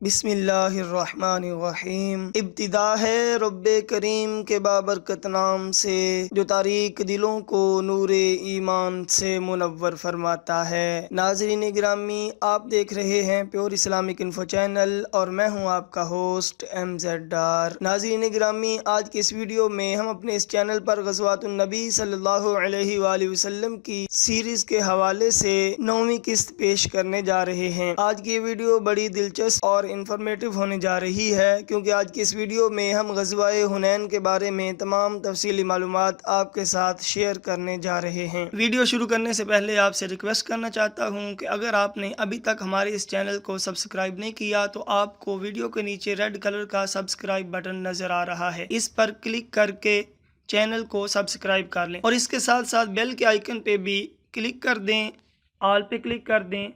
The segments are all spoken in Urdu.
بسم اللہ الرحمن الرحیم۔ ابتدا ہے رب کریم کے بابرکت نام سے جو تاریک دلوں کو نور ایمان سے منور فرماتا ہے۔ ناظرین گرامی، آپ دیکھ رہے ہیں پیور اسلامک انفو چینل اور میں ہوں آپ کا ہوسٹ ایم زیڈ ڈار۔ ناظرین گرامی، آج کی اس ویڈیو میں ہم اپنے اس چینل پر غزوات النبی صلی اللہ علیہ وآلہ وسلم کی سیریز کے حوالے سے 9ویں قسط پیش کرنے جا رہے ہیں۔ آج کی یہ ویڈیو بڑی دلچسپ اور انفارمیٹو ہونے جا رہی ہے، کیونکہ آج کی اس ویڈیو میں ہم غزوہ حنین کے بارے میں تمام تفصیلی معلومات آپ کے ساتھ شیئر کرنے جا رہے ہیں۔ ویڈیو شروع کرنے سے پہلے آپ سے ریکویسٹ کرنا چاہتا ہوں کہ اگر آپ نے ابھی تک ہمارے اس چینل کو سبسکرائب نہیں کیا تو آپ کو ویڈیو کے نیچے ریڈ کلر کا سبسکرائب بٹن نظر آ رہا ہے، اس پر کلک کر کے چینل کو سبسکرائب کر لیں اور اس کے ساتھ ساتھ بیل کے آئیکن پہ بھی کلک کر دیں، آل پہ کلک کر دیں۔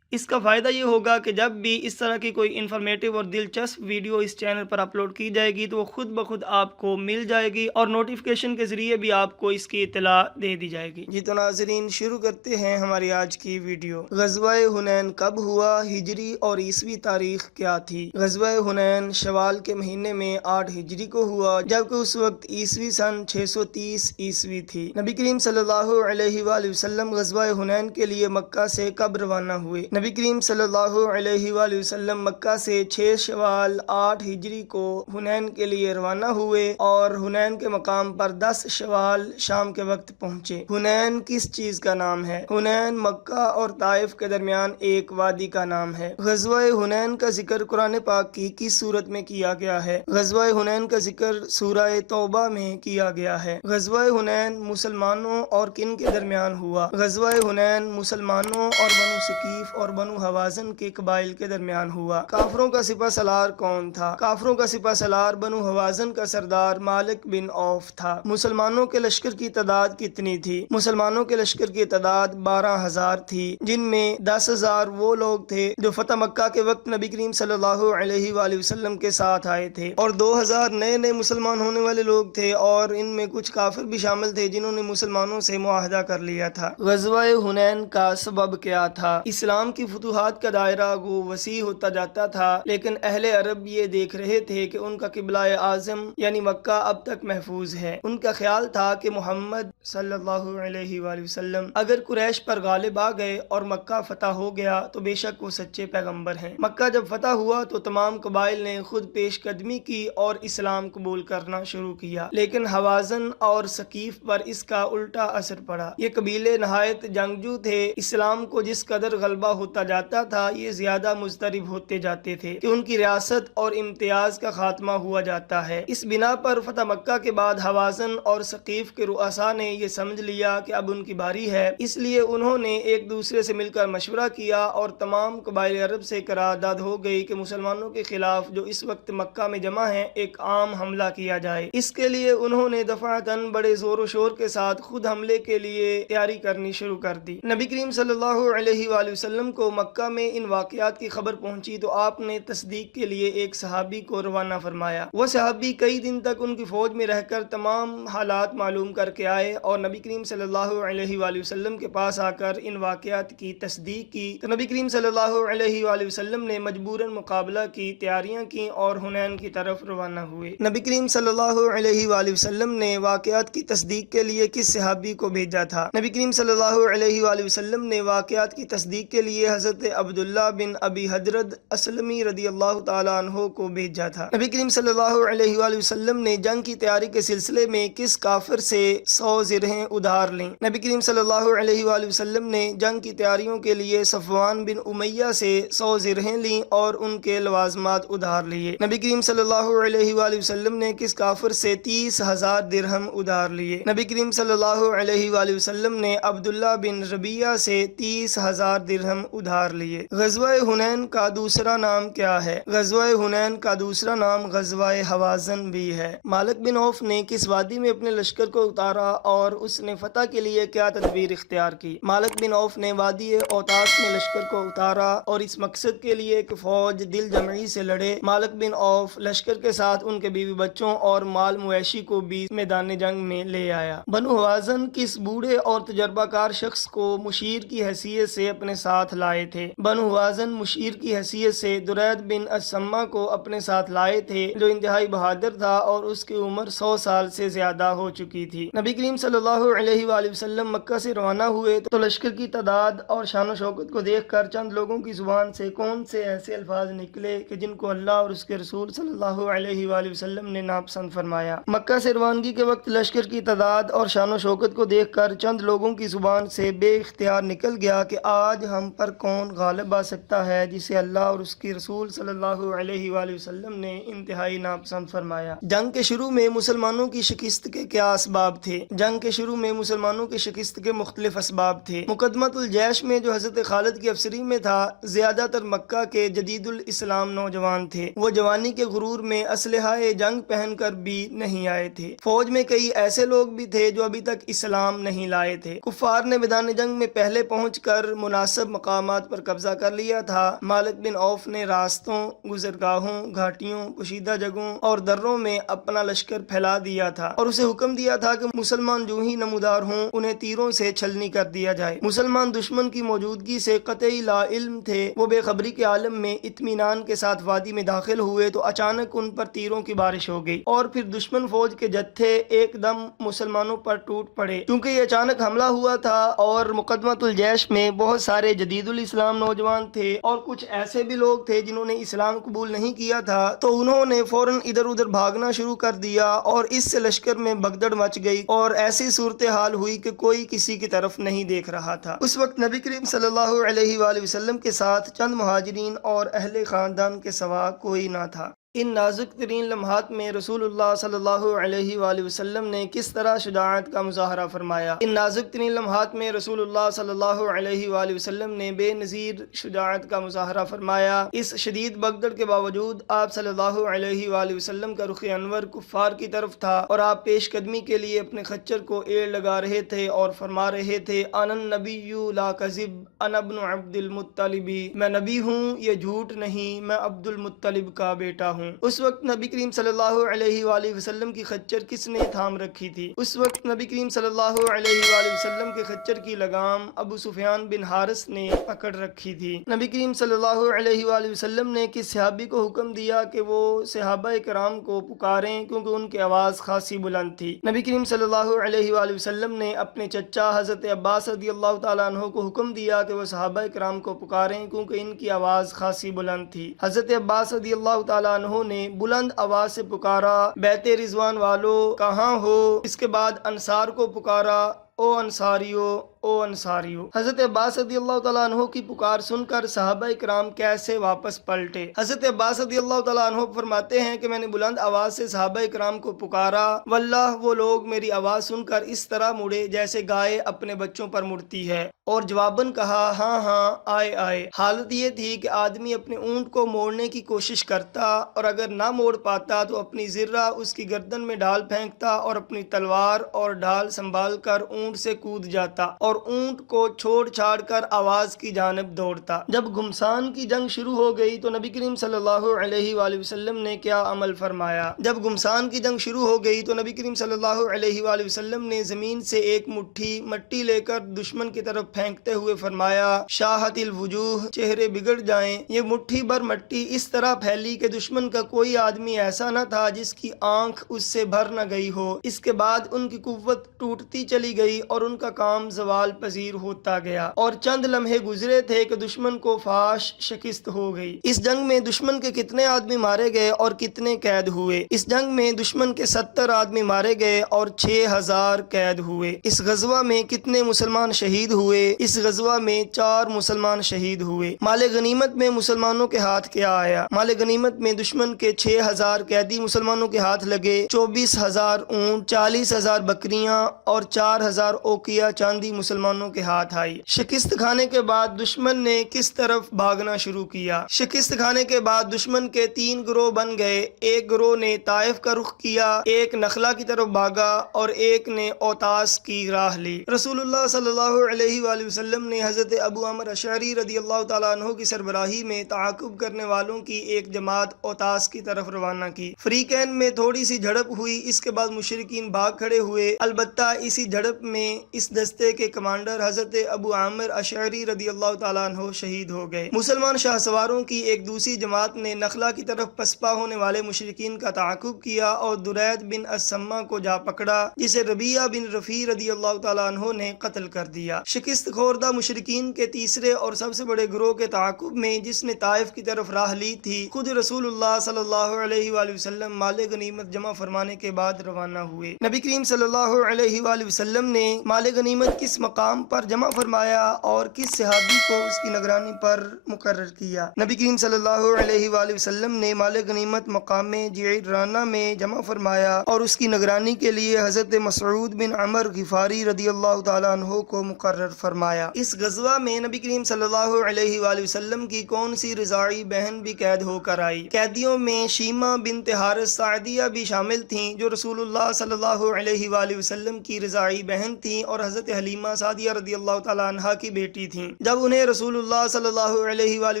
اس کا فائدہ یہ ہوگا کہ جب بھی اس طرح کی کوئی انفارمیٹو اور دلچسپ ویڈیو اس چینل پر اپلوڈ کی جائے گی تو وہ خود بخود آپ کو مل جائے گی اور نوٹیفیکیشن کے ذریعے بھی آپ کو اس کی اطلاع دے دی جائے گی۔ جی تو ناظرین، شروع کرتے ہیں ہماری آج کی ویڈیو۔ غزوہ حنین کب ہوا؟ ہجری اور عیسوی تاریخ کیا تھی؟ غزوہ حنین شوال کے مہینے میں 8 ہجری کو ہوا، جبکہ اس وقت عیسوی سن 630 عیسوی تھی۔ نبی کریم صلی اللہ علیہ وآلہ وسلم غزوہ حنین کے لیے مکہ سے کب روانہ ہوئے؟ نبی کریم صلی اللہ علیہ وآلہ وسلم مکہ سے 6 شوال 8 ہجری کو حنین کے لیے روانہ ہوئے اور حنین کے مقام پر 10 شوال شام کے وقت پہنچے۔ حنین کس چیز کا نام ہے؟ حنین مکہ اور طائف کے درمیان ایک وادی کا نام ہے۔ غزوہ حنین کا ذکر قرآن پاک کی کس صورت میں کیا گیا ہے؟ غزوہ حنین کا ذکر سورہ توبہ میں کیا گیا ہے۔ غزوہ حنین مسلمانوں اور کن کے درمیان ہوا؟ غزوہ حنین مسلمانوں اور بنو ثقیف اور بنو حوازن کے قبائل کے درمیان ہوا۔ کافروں کا سپہ سالار کون تھا؟ کافروں کا سپہ سالار بنو حوازن کا سردار مالک بن عوف تھا۔ مسلمانوں کے لشکر کی تعداد کتنی تھی؟ مسلمانوں کے لشکر کی تعداد 12,000 تھی، جن میں 10,000 وہ لوگ تھے جو فتح مکہ کے وقت نبی کریم صلی اللہ علیہ وآلہ وسلم کے ساتھ آئے تھے، اور 2,000 نئے مسلمان ہونے والے لوگ تھے، اور ان میں کچھ کافر بھی شامل تھے جنہوں نے مسلمانوں سے معاہدہ کر لیا تھا۔ غزوہ حنین کا سبب کیا تھا؟ اسلام کی فتوحات کا دائرہ گو وسیع ہوتا جاتا تھا، لیکن اہل عرب یہ دیکھ رہے تھے کہ ان کا قبلہ اعظم یعنی مکہ اب تک محفوظ ہے۔ ان کا خیال تھا کہ محمد صلی اللہ علیہ وآلہ وسلم اگر قریش پر غالب آ گئے اور مکہ فتح ہو گیا تو بے شک وہ سچے پیغمبر ہیں۔ مکہ جب فتح ہوا تو تمام قبائل نے خود پیش قدمی کی اور اسلام قبول کرنا شروع کیا، لیکن حوازن اور ثقیف پر اس کا الٹا اثر پڑا۔ یہ قبیلے نہایت جنگجو تھے، اسلام کو جس قدر غلبہ ہوتا جاتا تھا یہ زیادہ مضطرب ہوتے جاتے تھے کہ ان کی ریاست اور امتیاز کا خاتمہ ہوا جاتا ہے۔ اس بنا پر فتح مکہ کے بعد حوازن اور ثقیف کے رؤساء نے یہ سمجھ لیا کہ اب ان کی باری ہے، اس لیے انہوں نے ایک دوسرے سے مل کر مشورہ کیا اور تمام قبائل عرب سے قرارداد ہو گئی کہ مسلمانوں کے خلاف جو اس وقت مکہ میں جمع ہیں ایک عام حملہ کیا جائے۔ اس کے لیے انہوں نے دفعتاً بڑے زور و شور کے ساتھ خود حملے کے لیے تیاری کرنی شروع کر دی۔ نبی کریم صلی اللہ علیہ وآلہ وسلم کو مکہ میں ان واقعات کی خبر پہنچی تو آپ نے تصدیق کے لیے ایک صحابی کو روانہ فرمایا۔ وہ صحابی کئی دن تک ان کی فوج میں رہ کر تمام حالات معلوم کر کے آئے اور نبی کریم صلی اللہ علیہ وآلہ وسلم کے پاس آ کر ان واقعات کی تصدیق کی تو نبی کریم صلی اللہ علیہ وآلہ وسلم نے مجبوراً مقابلہ کی تیاریاں کی اور حنین کی طرف روانہ ہوئے۔ نبی کریم صلی اللہ علیہ وآلہ وسلم نے واقعات کی تصدیق کے لیے کس صحابی کو بھیجا تھا؟ نبی کریم صلی اللہ علیہ وآلہ وسلم نے واقعات کی تصدیق کے لیے حضرت عبداللہ بن ابی حدرد اسلمی رضی اللہ تعالیٰ عنہ کو بھیجا تھا۔ نبی کریم صلی اللہ علیہ وآلہ وسلم نے جنگ کی تیاری کے سلسلے میں کس کافر سے 100 زرہیں ادھار لیں؟ نبی کریم صلی اللہ علیہ وآلہ وسلم نے جنگ کی تیاریوں کے لیے صفوان بن امیہ سے 100 زرہیں لیں اور ان کے لوازمات ادھار لیے۔ نبی کریم صلی اللہ علیہ وآلہ وسلم نے کس کافر سے 30,000 درہم ادھار لیے؟ نبی کریم صلی اللہ علیہ وآلہ وسلم نے عبداللہ بن ربیعہ سے 30,000 درہم ادھار لیے۔ غزوہ حنین کا دوسرا نام کیا ہے؟ غزوہ حنین کا دوسرا نام غزوہ حوازن بھی ہے۔ مالک بن عوف نے کس وادی میں اپنے لشکر کو اتارا اور اس نے فتح کے لیے کیا تدبیر اختیار کی؟ مالک بن عوف نے وادی اوتاس میں لشکر کو اتارا اور اس مقصد کے لیے کہ فوج دل جمعی سے لڑے۔ مالک بن عوف لشکر کے ساتھ ان کے بیوی بچوں اور مال مویشی کو بھی میدان جنگ میں لے آیا۔ بنو حوازن کس بوڑھے اور تجربہ کار شخص کو مشیر کی حیثیت سے اپنے ساتھ لائے تھے۔ بنو حوازن مشیر کی حیثیت سے درید بن اسما کو اپنے ساتھ لائے تھے، جو انتہائی بہادر تھا اور اس کی عمر 100 سال سے زیادہ ہو چکی تھی۔ نبی کریم صلی اللہ علیہ وآلہ وسلم مکہ سے روانہ ہوئے تو لشکر کی تعداد اور شان و شوکت کو دیکھ کر چند لوگوں کی زبان سے کون سے ایسے الفاظ نکلے کہ جن کو اللہ اور اس کے رسول صلی اللہ علیہ وآلہ وسلم نے ناپسند فرمایا۔ مکہ سے روانگی کے وقت لشکر کی تعداد اور شان و شوکت کو دیکھ کر چند لوگوں کی زبان سے بے اختیار نکل گیا کہ آج ہم پر کون غالب آ سکتا ہے جسے اللہ اور اس کے رسول صلی اللہ علیہ وآلہ وسلم نے انتہائی ناپسند فرمایا۔ جنگ کے شروع میں مسلمانوں کی شکست کے کیا اسباب تھے؟ جنگ کے شروع میں مسلمانوں کی شکست کے مختلف اسباب تھے۔ مقدمۃ الجیش میں جو حضرت خالد کی افسری میں تھا، زیادہ تر مکہ کے جدید الاسلام نوجوان تھے۔ وہ جوانی کے غرور میں اسلحہ جنگ پہن کر بھی نہیں آئے تھے۔ فوج میں کئی ایسے لوگ بھی تھے جو ابھی تک اسلام نہیں لائے تھے۔ کفار نے میدان جنگ میں پہلے پہنچ کر مناسب مقامات پر قبضہ کر لیا تھا۔ مالک بن عوف نے راستوں، گزرگاہوں، گھاٹیوں، پوشیدہ جگہوں اور دروں میں اپنا لشکر پھیلا دیا تھا اور اسے حکم دیا تھا کہ مسلمان جو ہی نمودار ہوں انہیں تیروں سے چھلنی کر دیا جائے۔ مسلمان دشمن کی موجودگی سے قطعی لا علم تھے۔ وہ بے خبری کے عالم میں اطمینان کے ساتھ وادی میں داخل ہوئے تو اچانک ان پر تیروں کی بارش ہو گئی اور پھر دشمن فوج کے جتھے ایک دم مسلمانوں پر ٹوٹ پڑے۔ چونکہ یہ اچانک حملہ ہوا تھا اور مقدمۃ الجیش میں بہت سارے جدید الاسلام نوجوان تھے اور کچھ ایسے بھی لوگ تھے جنہوں نے اسلام قبول نہیں کیا تھا، تو انہوں نے فوراً ادھر ادھر بھاگنا شروع کر دیا اور اس سے لشکر میں بھگدڑ مچ گئی اور ایسی صورتحال ہوئی کہ کوئی کسی کی طرف نہیں دیکھ رہا تھا۔ اس وقت نبی کریم صلی اللہ علیہ وآلہ وسلم کے ساتھ چند مہاجرین اور اہل خاندان کے سوا کوئی نہ تھا۔ ان نازک ترین لمحات میں رسول اللہ صلی اللہ علیہ وآلہ وسلم نے کس طرح شجاعت کا مظاہرہ فرمایا؟ ان نازک ترین لمحات میں رسول اللہ صلی اللہ علیہ وآلہ وسلم نے بے نظیر شجاعت کا مظاہرہ فرمایا۔ اس شدید بغدڑ کے باوجود آپ صلی اللہ علیہ وآلہ وسلم کا رخ انور کفار کی طرف تھا اور آپ پیش قدمی کے لیے اپنے خچر کو ایڑ لگا رہے تھے اور فرما رہے تھے، انا النبی لا کذب انا ابن عبد المطلب، میں نبی ہوں، یہ جھوٹ نہیں، میں عبد المطلب کا بیٹا ہوں۔ اس وقت نبی کریم صلی اللہ علیہ وآلہ وسلم کی خچر کس نے تھام رکھی تھی؟ اس وقت نبی کریم صلی اللہ علیہ وآلہ وسلم کے خچر کی لگام ابو سفیان بن حارث نے پکڑ رکھی تھی۔ نبی کریم صلی اللہ علیہ وآلہ وسلم نے کس صحابی کو حکم دیا کہ وہ صحابہ کرام کو پکاریں کیونکہ ان کی آواز خاصی بلند تھی؟ نبی کریم صلی اللہ علیہ وآلہ وسلم نے اپنے چچا حضرت عباس رضی اللہ تعالیٰ عنہ کو حکم دیا کہ وہ صحابہ کرام کو پکاریں کیونکہ ان کی آواز خاصی بلند تھی۔ حضرت عباس رضی اللہ تعالیٰ عنہ نے بلند آواز سے پکارا، بیت رضوان والو کہاں ہو؟ اس کے بعد انصار کو پکارا، او انصاریو، او انصاریو۔ حضرت عباس رضی اللہ تعالیٰ عنہ کی پکار سن کر صحابہ کرام کیسے واپس پلٹے؟ حضرت عباس رضی اللہ تعالیٰ عنہ فرماتے ہیں کہ میں نے بلند آواز سے صحابہ کرام کو پکارا، واللہ وہ لوگ میری آواز سن کر اس طرح مڑے جیسے گائے اپنے بچوں پر مڑتی ہے، اور جواباً کہا ہاں ہاں آئے آئے۔ حالت یہ تھی کہ آدمی اپنے اونٹ کو موڑنے کی کوشش کرتا اور اگر نہ موڑ پاتا تو اپنی زرہ اس کی گردن میں ڈال پھینکتا اور اپنی تلوار اور ڈھال سنبھال کر اونٹ سے کود جاتا اور اونٹ کو چھوڑ چھاڑ کر آواز کی جانب دوڑتا۔ جب گھمسان کی جنگ شروع ہو گئی تو نبی کریم صلی اللہ علیہ وآلہ وسلم نے کیا عمل فرمایا؟ جب گھمسان کی جنگ شروع ہو گئی تو نبی کریم صلی اللہ علیہ وآلہ وسلم نے زمین سے ایک مٹھی مٹی لے کر دشمن کی طرف پھینکتے ہوئے فرمایا، شاہت الوجوہ، چہرے بگڑ جائیں۔ یہ مٹھی بھر مٹی اس طرح پھیلی کہ دشمن کا کوئی آدمی ایسا نہ تھا جس کی آنکھ اس سے بھر نہ گئی ہو۔ اس کے بعد ان کی قوت ٹوٹتی چلی گئی اور ان کا کام زوال پذیر ہوتا گیا اور چند لمحے گزرے تھے کہ دشمن کو فاش شکست ہو گئی۔ اس جنگ میں دشمن کے کتنے آدمی مارے گئے اور کتنے قید ہوئے؟ اس جنگ میں دشمن کے 70 آدمی مارے گئے اور 6000 قید ہوئے۔ اس غزوہ میں کتنے مسلمان شہید ہوئے؟ اس غزوہ میں 4 مسلمان شہید ہوئے۔ مال غنیمت میں مسلمانوں کے ہاتھ کیا آیا؟ مال غنیمت میں دشمن کے 6000 قیدی مسلمانوں کے ہاتھ لگے، 24000 اونٹ، 40000 بکریاں اور 4000 اوقیہ چاندی مسلمانوں کے ہاتھ آئی۔ شکست کھانے کے بعد دشمن نے کس طرف بھاگنا شروع کیا؟ شکست کھانے کے بعد دشمن کے 3 گروہ بن گئے۔ ایک گروہ نے طائف کا رخ کیا، ایک نخلا کی طرف بھاگا اور ایک نے اوتاس کی راہ لی۔ رسول اللہ صلی اللہ علیہ وآلہ وسلم نے حضرت ابو عمر اشعری رضی اللہ تعالیٰ عنہ کی سربراہی میں تعاقب کرنے والوں کی ایک جماعت اوتاس کی طرف روانہ کی۔ فریقین میں تھوڑی سی جھڑپ ہوئی، اس کے بعد مشرکین بھاگ کھڑے ہوئے۔ البتہ اسی جھڑپ میں اس دستے کے کمانڈر حضرت ابو عامر اشعری رضی اللہ تعالیٰ عنہ شہید ہو گئے۔ مسلمان شاہ سواروں کی ایک دوسری جماعت نے نخلا کی طرف پسپا ہونے والے مشرکین کا تعاقب کیا اور درید بن السما کو جا پکڑا، جسے ربیعہ بن رفیع رضی اللہ تعالیٰ عنہ نے قتل کر دیا۔ شکست خوردہ مشرکین کے تیسرے اور سب سے بڑے گروہ کے تعاقب میں جس نے طائف کی طرف راہ لی تھی، خود رسول اللہ صلی اللہ علیہ وآلہ وسلم مال غنیمت جمع فرمانے کے بعد روانہ ہوئے۔ نبی کریم صلی اللہ علیہ وآلہ وسلم نے مال غنیمت کس مقام پر جمع فرمایا اور کس صحابی کو اس کی نگرانی پر مقرر کیا؟ نبی کریم صلی اللہ علیہ وآلہ وسلم نے مال غنیمت مقام جعرانہ میں جمع فرمایا اور اس کی نگرانی کے لیے حضرت مسعود بن عمر غفاری رضی اللہ تعالیٰ عنہ کو مقرر فرمایا۔ اس غزوہ میں نبی کریم صلی اللہ علیہ وآلہ وسلم کی کون سی رضاعی بہن بھی قید ہو کر آئی؟ قیدیوں میں شیمہ بنت حارث سعدیہ بھی شامل تھیں، جو رسول اللہ صلی اللہ علیہ وآلہ وسلم کی رضاعی بہن تھیں اور حضرت حلیمہ سعدیہ رضی اللہ تعالیٰ عنہا کی بیٹی تھیں۔ جب انہیں رسول اللہ صلی اللہ علیہ وآلہ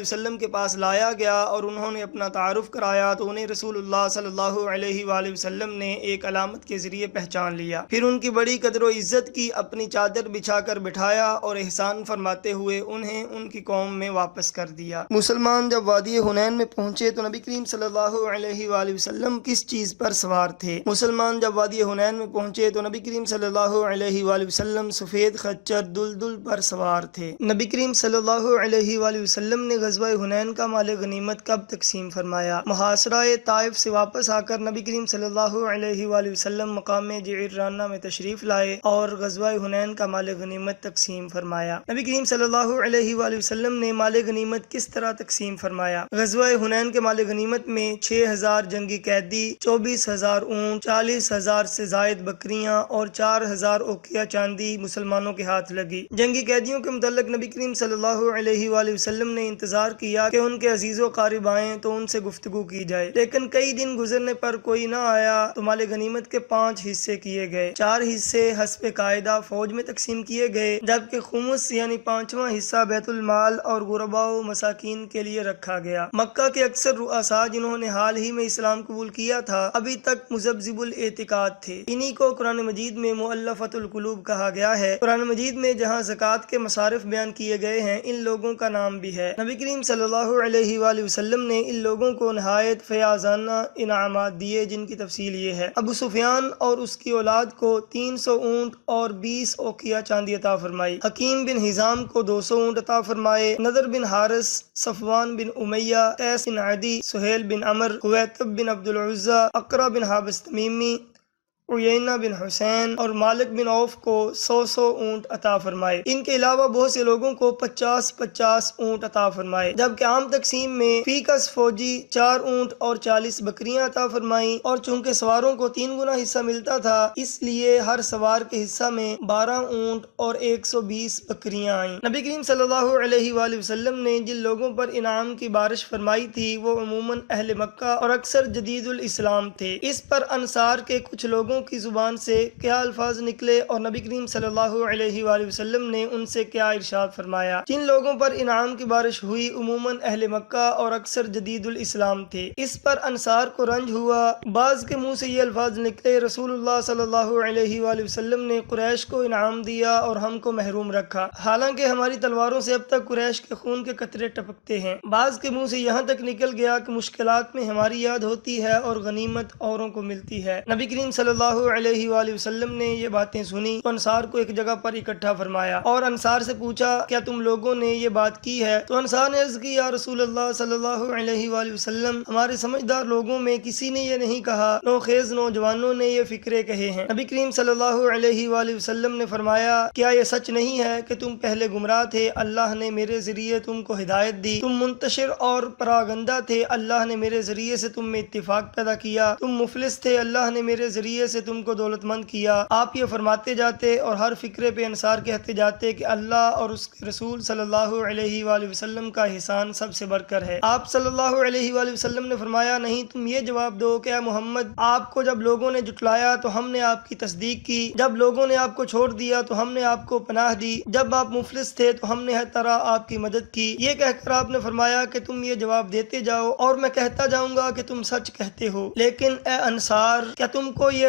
وسلم کے پاس لایا گیا اور انہوں نے اپنا تعارف کرایا تو انہیں رسول اللہ صلی اللہ علیہ وآلہ وسلم نے ایک علامت کے ذریعے پہچان لیا۔ پھر ان کی بڑی قدر و عزت کی، اپنی چادر بچھا کر بٹھایا اور احسان فرماتے ہوئے انہیں ان کی قوم میں واپس کر دیا۔ مسلمان جب وادی حنین میں پہنچے تو نبی کریم صلی اللہ علیہ وآلہ وسلم کس چیز پر سوار تھے؟ مسلمان جب وادی حنین میں پہنچے تو نبی کریم صلی اللہ علیہ وآلہ وسلم سفید خچر دلدل پر سوار تھے۔ نبی کریم صلی اللہ علیہ وآلہ وسلم نے غزوہ حنین کا مال غنیمت کب تقسیم فرمایا؟ محاصرہ طائف سے واپس آ کر نبی کریم صلی اللہ علیہ وآلہ وسلم مقام جعرانہ میں تشریف لائے اور غزوہ حنین کا مال غنیمت تقسیم فرمایا۔ نبی کریم صلی اللہ علیہ وآلہ وسلم نے مال غنیمت کس طرح تقسیم فرمایا؟ غزوہ حنین کے مال غنیمت میں 6000 جنگی قیدی، 24000 اونٹ، 40000 سے زائد بکریاں اور 4000 اوقیہ چاندی مسلمانوں کے ہاتھ لگی۔ جنگی قیدیوں کے متعلق نبی کریم صلی اللہ علیہ وآلہ وسلم نے انتظار کیا کہ ان کے عزیز و قارب آئیں تو ان سے گفتگو کی جائے، لیکن کئی دن گزرنے پر کوئی نہ آیا تو مال غنیمت کے 5 حصے کیے گئے۔ 4 حصے حسب قاعدہ فوج میں تقسیم کیے گئے، جبکہ خمس یعنی 5واں حصہ بیت المال اور غرباء و مساکین کے لیے رکھا گیا۔ مکہ کے اکثر رؤساء جنہوں نے حال ہی میں اسلام قبول کیا تھا ابھی تک مذبذب الاعتقاد تھے۔ انہی کو قرآن مجید میں مؤلفۃ القلوب کہا گیا ہے۔ قرآن مجید میں جہاں زکوٰۃ کے مصارف بیان کیے گئے ہیں ان لوگوں کا نام بھی ہے۔ نبی کریم صلی اللہ علیہ وآلہ وسلم نے ان لوگوں کو نہایت فیاضانہ انعامات دیے، جن کی تفصیل یہ ہے۔ ابو سفیان اور اس کی اولاد کو 300 اونٹ اور 20 اوقیہ چاندی عطا فرمائی۔ حکیم بن حزام کو 200 اونٹ عطا فرمائے۔ نضر بن حارث، صفوان بن امیہ، قیس بن عدی، سہیل بن عمر، حویطب بن عبد العزیٰ، اقرا بن حابس تمیمی، عیینہ بن حسین اور مالک بن عوف کو 100 اونٹ عطا فرمائے۔ ان کے علاوہ بہت سے لوگوں کو 50 اونٹ عطا فرمائے، جبکہ عام تقسیم میں فی کس فوجی 4 اونٹ اور 40 بکریاں عطا فرمائیں، اور چونکہ سواروں کو 3 گنا حصہ ملتا تھا اس لیے ہر سوار کے حصہ میں 12 اونٹ اور 120 بکریاں آئیں۔ نبی کریم صلی اللہ علیہ وآلہ وسلم نے جن لوگوں پر انعام کی بارش فرمائی تھی وہ عموماً اہل مکہ اور اکثر جدید الاسلام تھے۔ اس پر انصار کے کچھ لوگوں کی زبان سے کیا الفاظ نکلے اور نبی کریم صلی اللہ علیہ وآلہ وسلم نے ان سے کیا ارشاد فرمایا؟ جن لوگوں پر انعام کی بارش ہوئی عموماً اہل مکہ اور اکثر جدید الاسلام تھے۔ اس پر انصار کو رنج ہوا۔ بعض کے منہ سے یہ الفاظ نکلے، رسول اللہ صلی اللہ علیہ وآلہ وسلم نے قریش کو انعام دیا اور ہم کو محروم رکھا، حالانکہ ہماری تلواروں سے اب تک قریش کے خون کے قطرے ٹپکتے ہیں۔ بعض کے منہ سے یہاں تک نکل گیا کہ مشکلات میں ہماری یاد ہوتی ہے اور غنیمت اوروں کو ملتی ہے۔ نبی کریم صلی اللہ علیہ وآلہ وسلم نے یہ باتیں سنی تو انصار کو ایک جگہ پر اکٹھا فرمایا اور انصار سے پوچھا کیا تم لوگوں نے یہ بات کی ہے؟ تو انصار نے عرض کی یا رسول اللہ صلی اللہ علیہ وآلہ وسلم، ہمارے سمجھدار لوگوں میں کسی نے یہ نہیں کہا، نوخیز نوجوانوں نے یہ فکرے کہے ہیں۔ نبی کریم صلی اللہ علیہ وآلہ وسلم نے فرمایا کیا یہ سچ نہیں ہے کہ تم پہلے گمراہ تھے، اللہ نے میرے ذریعے تم کو ہدایت دی، تم منتشر اور پراگندہ تھے، اللہ نے میرے ذریعے سے تم میں اتفاق پیدا کیا، تم مفلس تھے، اللہ نے میرے ذریعے سے تم کو دولت مند کیا۔ آپ یہ فرماتے جاتے اور ہر فکرے پہ انصار کہتے جاتے کہ اللہ اور اس کے رسول صلی اللہ علیہ وآلہ وسلم کا احسان سب سے بڑھ کر ہے۔ آپ صلی اللہ علیہ وآلہ وسلم نے فرمایا نہیں، تم یہ جواب دو کہ اے محمد، آپ کو جب لوگوں نے جھٹلایا تو ہم نے آپ کی تصدیق کی، جب لوگوں نے آپ کو چھوڑ دیا تو ہم نے آپ کو پناہ دی، جب آپ مفلس تھے تو ہم نے ہر طرح آپ کی مدد کی۔ یہ کہہ کر آپ نے فرمایا کہ تم یہ جواب دیتے جاؤ اور میں کہتا جاؤں گا کہ تم سچ کہتے ہو، لیکن اے انصار، کیا تم کو یہ